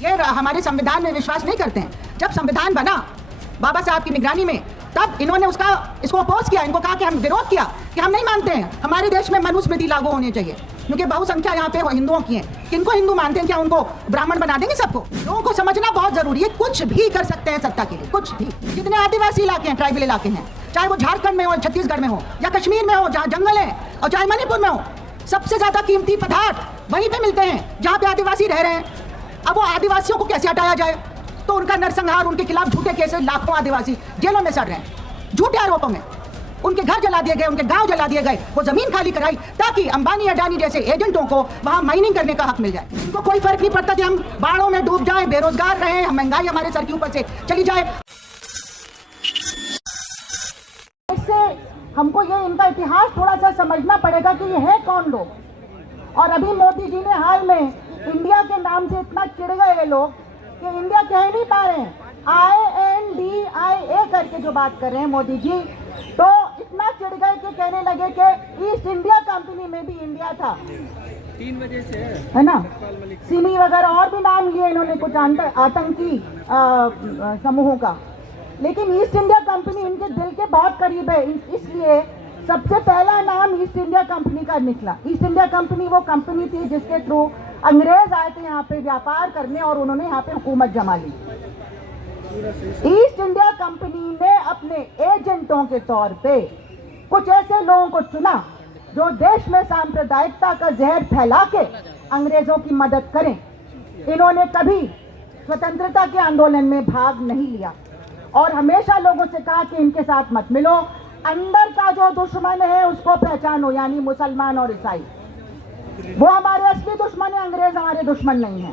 ये हमारे संविधान में विश्वास नहीं करते हैं। जब संविधान बना बाबा साहब की निगरानी में, तब इन्होंने इसको अपोज किया। इनको कहा कि हम विरोध किया कि हम नहीं मानते हैं हमारे देश में मनुस्मृति लागू होनी चाहिए, क्योंकि बहुसंख्या यहाँ पे हिंदुओं की है। किनको हिंदू मानते हैं? क्या उनको ब्राह्मण बना देंगे सबको? लोगों को समझना बहुत जरूरी है। कुछ भी कर सकते हैं सत्ता के लिए, कुछ भी। कितने आदिवासी इलाके हैं, ट्राइबल इलाके हैं, चाहे वो झारखंड में हो, छत्तीसगढ़ में हो, या कश्मीर में हो जहाँ जंगल है, और चाहे मणिपुर में हो। सबसे ज्यादा कीमती पदार्थ वहीं पे मिलते हैं जहाँ पे आदिवासी रह रहे हैं। अब वो आदिवासियों को कैसे हटाया जाए? तो उनका नरसंहार, उनके खिलाफ झूठे केसेस, लाखों आदिवासी जेलों में सड़ रहे हैं झूठे आरोपों में। उनके घर जला दिए गए, उनके गांव जला दिए गए, वो जमीन खाली कराई ताकि अंबानी अडानी जैसे एजेंटों को वहां माइनिंग करने का हक मिल जाए। उनको कोई फर्क नहीं पड़ता कि हम बाढ़ों में डूब जाएं, बेरोजगार रहें, महंगाई हमारे सर के ऊपर से चली जाए। इससे हमको ये इनका इतिहास थोड़ा सा समझना पड़ेगा कि ये है कौन लोग। और अभी मोदी जी ने हाल में इंडिया के नाम से इतना चिढ़ गए ये लोग कि इंडिया कह नहीं पा रहे हैं। INDIA करके जो बात कर रहे हैं मोदी जी, तो इतना चिढ़ गए कि कहने लगे कि ईस्ट इंडिया कंपनी में भी इंडिया था। 3 बजे से है ना, सिमी वगैरह और भी नाम लिए इन्होंने कुछ आतंकी समूहों का। लेकिन ईस्ट इंडिया कंपनी इनके दिल के बहुत करीब है, इसलिए सबसे पहला नाम ईस्ट इंडिया कंपनी का निकला। ईस्ट इंडिया कंपनी वो कंपनी थी जिसके थ्रू अंग्रेज आए थे यहाँ पे व्यापार करने, और उन्होंने यहाँ पे हुकूमत जमा ली। ईस्ट इंडिया कंपनी ने अपने एजेंटों के तौर पे कुछ ऐसे लोगों को चुना जो देश में सांप्रदायिकता का जहर फैला के अंग्रेजों की मदद करें। इन्होंने कभी स्वतंत्रता के आंदोलन में भाग नहीं लिया और हमेशा लोगों से कहा कि इनके साथ मत मिलो। अंदर का जो दुश्मन है उसको पहचानो, यानी मुसलमान और ईसाई। वो हमारे असली दुश्मन है, अंग्रेज हमारे दुश्मन नहीं है।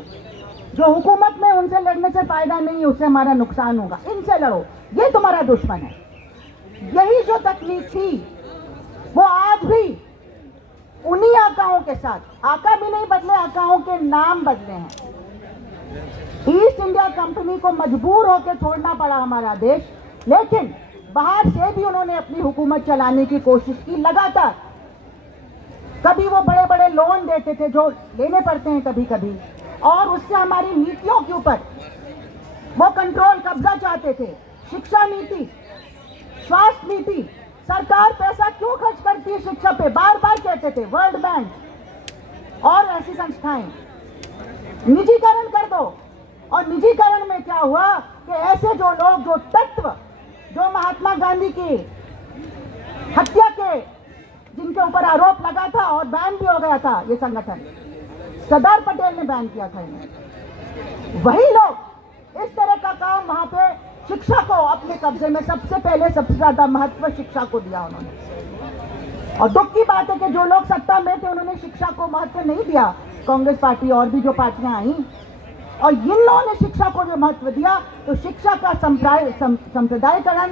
जो हुकूमत में उनसे लड़ने से फायदा नहीं है, उससे हमारा नुकसान होगा, इनसे लड़ो, ये तुम्हारा दुश्मन है। यही जो तकलीफ थी वो आज भी उन्हीं आकाओं के साथ, आका भी नहीं बदले, आकाओं के नाम बदले हैं। ईस्ट इंडिया कंपनी को मजबूर होकर छोड़ना पड़ा हमारा देश, लेकिन बाहर से भी उन्होंने अपनी हुकूमत चलाने की कोशिश की लगातार। कभी वो बड़े बड़े लोन देते थे जो लेने पड़ते हैं कभी कभी, और उससे हमारी नीतियों के ऊपर वो कंट्रोल, कब्जा चाहते थे। शिक्षा नीति, स्वास्थ्य नीति, सरकार पैसा क्यों खर्च करती है शिक्षा पे, बार बार कहते थे। वर्ल्ड बैंक और ऐसी संस्थाएं निजीकरण कर दो। और निजीकरण में क्या हुआ कि ऐसे जो लोग, जो तत्व, जो महात्मा गांधी की हत्या के जिनके ऊपर आरोप लगा था और बैन भी हो गया था ये संगठन, सरदार पटेल ने बैन किया था इन्हें, वही लोग इस तरह का काम वहां पे शिक्षा को अपने कब्जे में सबसे पहले, सबसे ज्यादा महत्व शिक्षा को दिया उन्होंने। और दुख की बात है कि जो लोग सत्ता में थे उन्होंने शिक्षा को महत्व नहीं दिया। कांग्रेस पार्टी और भी जो पार्टियां आई, और इन लोगों ने शिक्षा को जो महत्व दिया, तो शिक्षा का संप्रदायीकरण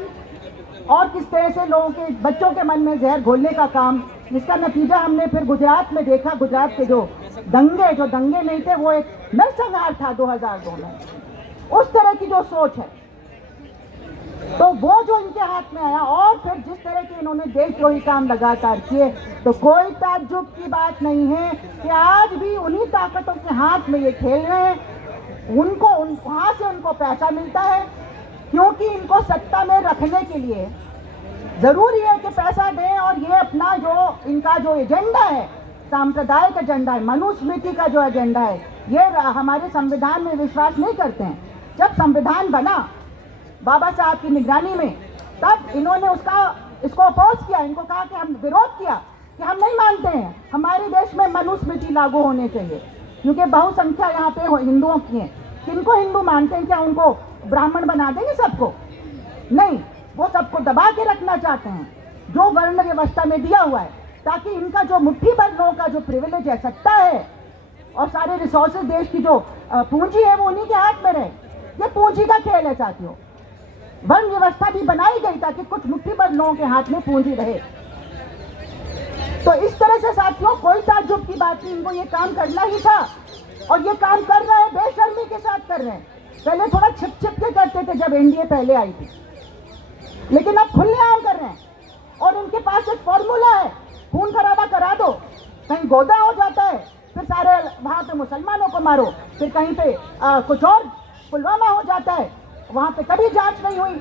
और किस तरह से लोगों के बच्चों के मन में जहर घोलने का काम, जिसका नतीजा हमने फिर गुजरात में देखा। गुजरात के जो दंगे नहीं थे, वो एक नरसंहार था 2002 में। उस तरह की जो सोच है, तो वो जो इनके हाथ में आया, और फिर जिस तरह के इन्होंने देशद्रोही काम लगातार किए, तो कोई ताज्जुब की बात नहीं है कि आज भी उन्हीं ताकतों के हाथ में ये खेल रहे हैं। उनको वहां से उनको पैसा मिलता है, क्योंकि इनको सत्ता में रखने के लिए जरूरी है कि पैसा दें। और ये अपना जो इनका जो एजेंडा है, सांप्रदायिक एजेंडा है, मनुस्मृति का जो एजेंडा है, ये हमारे संविधान में विश्वास नहीं करते हैं। जब संविधान बना बाबा साहब की निगरानी में, तब इन्होंने इसको अपोज किया। इनको कहा कि हम विरोध किया कि हम नहीं मानते हैं हमारे देश में मनुस्मृति लागू होने चाहिए, क्योंकि बहुसंख्या यहाँ पे हिंदुओं की है। किनको हिंदू मानते हैं? क्या उनको ब्राह्मण बना देंगे सबको? नहीं, वो सबको दबा के रखना चाहते हैं जो वर्ण व्यवस्था में दिया हुआ है, ताकि इनका जो मुट्ठी भर लोगों का जो प्रिविलेज है, सत्ता है, और सारे रिसोर्सेज, देश की जो पूंजी है, वो उन्हीं के हाथ में रहे। ये पूंजी का खेल है साथियों। वर्ण व्यवस्था भी बनाई गई ताकि कुछ मुट्ठी भर लोगों के हाथ में पूंजी रहे। तो इस तरह से साथियों, कोई ताज्जुब की बात नहीं, इनको ये काम करना ही था, और ये काम कर रहे हैं, बेशर्मी के साथ कर रहे हैं। पहले थोड़ा छिप के करते थे जब एनडीए पहले आई थी, लेकिन अब खुलेआम कर रहे हैं। और उनके पास एक फॉर्मूला है, खून खराबा करा दो, कहीं गोदा हो जाता है फिर सारे वहाँ पे मुसलमानों को मारो, फिर कहीं पे कुछ और पुलवामा हो जाता है, वहाँ पे कभी जांच नहीं हुई।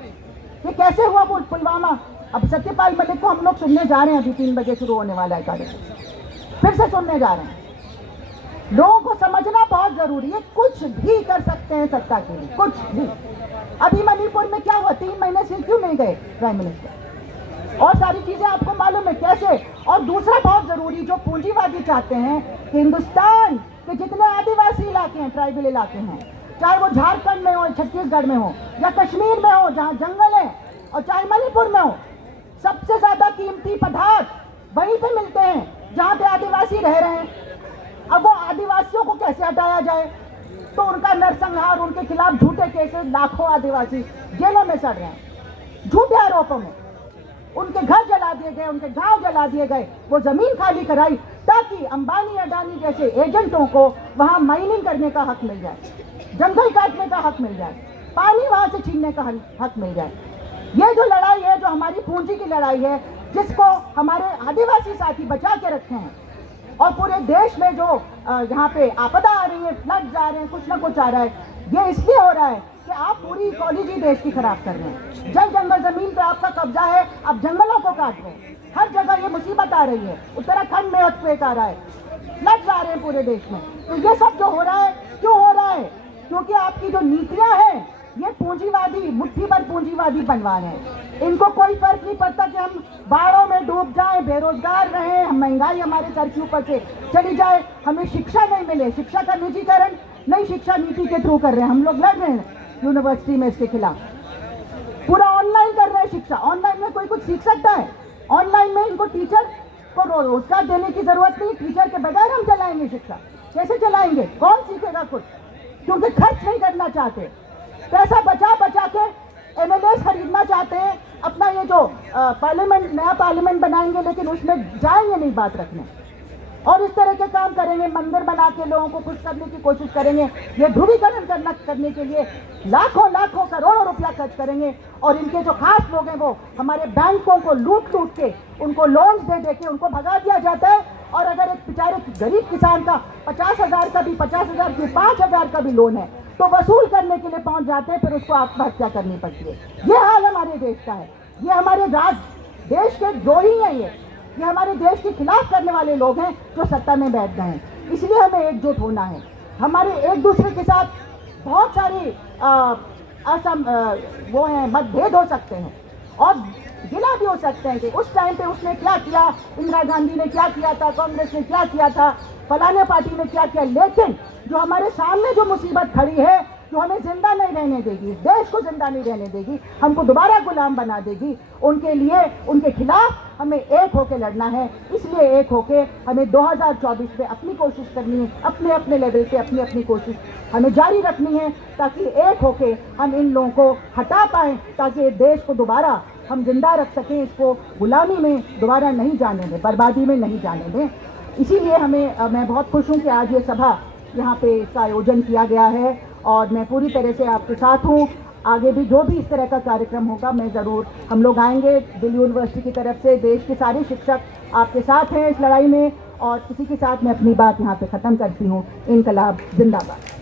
ये कैसे हुआ वो पुलवामा? अब सत्यपाल मलिक को हम लोग सुनने जा रहे हैं, अभी 3 बजे शुरू होने वाला है कार्यक्रम, फिर से सुनने जा रहे हैं। लोगों को समझना बहुत जरूरी है, कुछ भी कर सकते हैं सत्ता के लिए, कुछ भी। अभी मणिपुर में क्या हुआ, 3 महीने से क्यों नहीं गए प्राइम मिनिस्टर? और सारी चीजें आपको मालूम है कैसे। और दूसरा बहुत जरूरी, जो पूंजीवादी चाहते हैं कि हिंदुस्तान के जितने आदिवासी इलाके हैं, ट्राइबल इलाके हैं, चाहे वो झारखंड में हो, छत्तीसगढ़ में हो, या कश्मीर में हो जहाँ जंगल है, और चाहे मणिपुर में हो, सबसे ज्यादा कीमती पदार्थ वहीं पे मिलते हैं जहाँ पे आदिवासी रह रहे हैं। अब वो आदिवासियों को कैसे हटाया जाए? तो उनका नरसंहार, उनके खिलाफ झूठे केसेस, लाखों आदिवासी जेलों में सड़ रहे हैं झूठे आरोपों में। उनके घर जला दिए गए, उनके गांव जला दिए गए, वो जमीन खाली कराई ताकि अंबानी अडानी जैसे एजेंटों को वहां माइनिंग करने का हक मिल जाए, जंगल काटने का हक मिल जाए, पानी वहां से छीनने का हक मिल जाए। ये जो लड़ाई है, जो हमारी पूंजी की लड़ाई है, जिसको हमारे आदिवासी साथी बचा के रखे हैं, और पूरे देश में जो यहाँ पे आपदा आ रही है, फ्लड्स आ रहे हैं, कुछ ना कुछ आ रहा है, ये इसलिए हो रहा है कि आप पूरी इकोलॉजी देश की खराब कर रहे हैं। जंगल जमीन पे आपका कब्जा है, आप जंगलों को काट रहे हैं। हर जगह ये मुसीबत आ रही है, उत्तराखंड में अर्थक्वेक आ रहा है, फ्लड्स आ रहे हैं पूरे देश में। तो ये सब जो हो रहा है, क्यों हो रहा है? क्योंकि आपकी जो नीतियां हैं, ये पूंजीवादी, मुट्ठी भर पूंजीवादी बनवा रहे हैं। इनको कोई फर्क नहीं पड़ता कि हम बाढ़ों में डूब जाएं, बेरोजगार रहें, हम महंगाई हमारे सर के ऊपर से चली जाए, हमें शिक्षा नहीं मिले, शिक्षा का निजीकरण नई शिक्षा नीति के थ्रू कर रहे हैं। हम लोग लड़ रहे हैं यूनिवर्सिटी में इसके खिलाफ, पूरा ऑनलाइन कर रहे हैं शिक्षा। ऑनलाइन में कोई कुछ सीख सकता है? ऑनलाइन में इनको टीचर को रोजगार देने की जरूरत नहीं, टीचर के बगैर हम चलाएंगे शिक्षा। कैसे चलाएंगे? कौन सीखेगा कुछ? क्योंकि खर्च नहीं करना चाहते, पैसा बचा बचा के एमएलए खरीदना चाहते हैं। अपना ये जो पार्लियामेंट, नया पार्लियामेंट बनाएंगे, लेकिन उसमें जाएंगे नहीं बात रखने, और इस तरह के काम करेंगे, मंदिर बना के लोगों को खुश करने की कोशिश करेंगे। ये ध्रुवीकरण करने के लिए लाखों लाखों करोड़ों रुपया खर्च करेंगे, और इनके जो खास लोग हैं वो हमारे बैंकों को लूट लूट के, उनको लोन दे के उनको भगा दिया जाता है। और अगर एक बेचारे गरीब किसान का 50,000 का भी, 50,000 की 5,000 का भी लोन है, तो वसूल करने के लिए पहुंच जाते हैं, फिर उसको आत्महत्या करनी पड़ती है। ये हाल हमारे देश का है। ये हमारे देश के द्रोही हैं, ये हमारे देश के खिलाफ करने वाले लोग हैं जो सत्ता में बैठ गए हैं। इसलिए हमें एकजुट होना है। हमारे एक दूसरे के साथ बहुत सारी वो हैं, मतभेद हो सकते हैं, और गिला भी हो सकते हैं कि उस टाइम पे उसने क्या किया, इंदिरा गांधी ने क्या किया था, कांग्रेस ने क्या किया था, फलाने पार्टी ने क्या किया। लेकिन जो हमारे सामने जो मुसीबत खड़ी है, जो हमें जिंदा नहीं रहने देगी, देश को जिंदा नहीं रहने देगी, हमको दोबारा गुलाम बना देगी, उनके लिए, उनके खिलाफ हमें एक होके लड़ना है। इसलिए एक होके हमें 2024 में अपनी कोशिश करनी है, अपने अपने लेवल पे अपनी अपनी कोशिश हमें जारी रखनी है, ताकि एक होके हम इन लोगों को हटा पाएं, ताकि देश को दोबारा हम जिंदा रख सकें, इसको गुलामी में दोबारा नहीं जाने दें, बर्बादी में नहीं जाने दें। इसीलिए मैं बहुत खुश हूँ कि आज ये सभा यहाँ पे इसका आयोजन किया गया है, और मैं पूरी तरह से आपके साथ हूँ। आगे भी जो भी इस तरह का कार्यक्रम होगा, मैं ज़रूर, हम लोग आएंगे दिल्ली यूनिवर्सिटी की तरफ से। देश के सारे शिक्षक आपके साथ हैं इस लड़ाई में, और किसी के साथ मैं अपनी बात यहाँ पे ख़त्म करती हूँ। इनकलाब जिंदाबाद।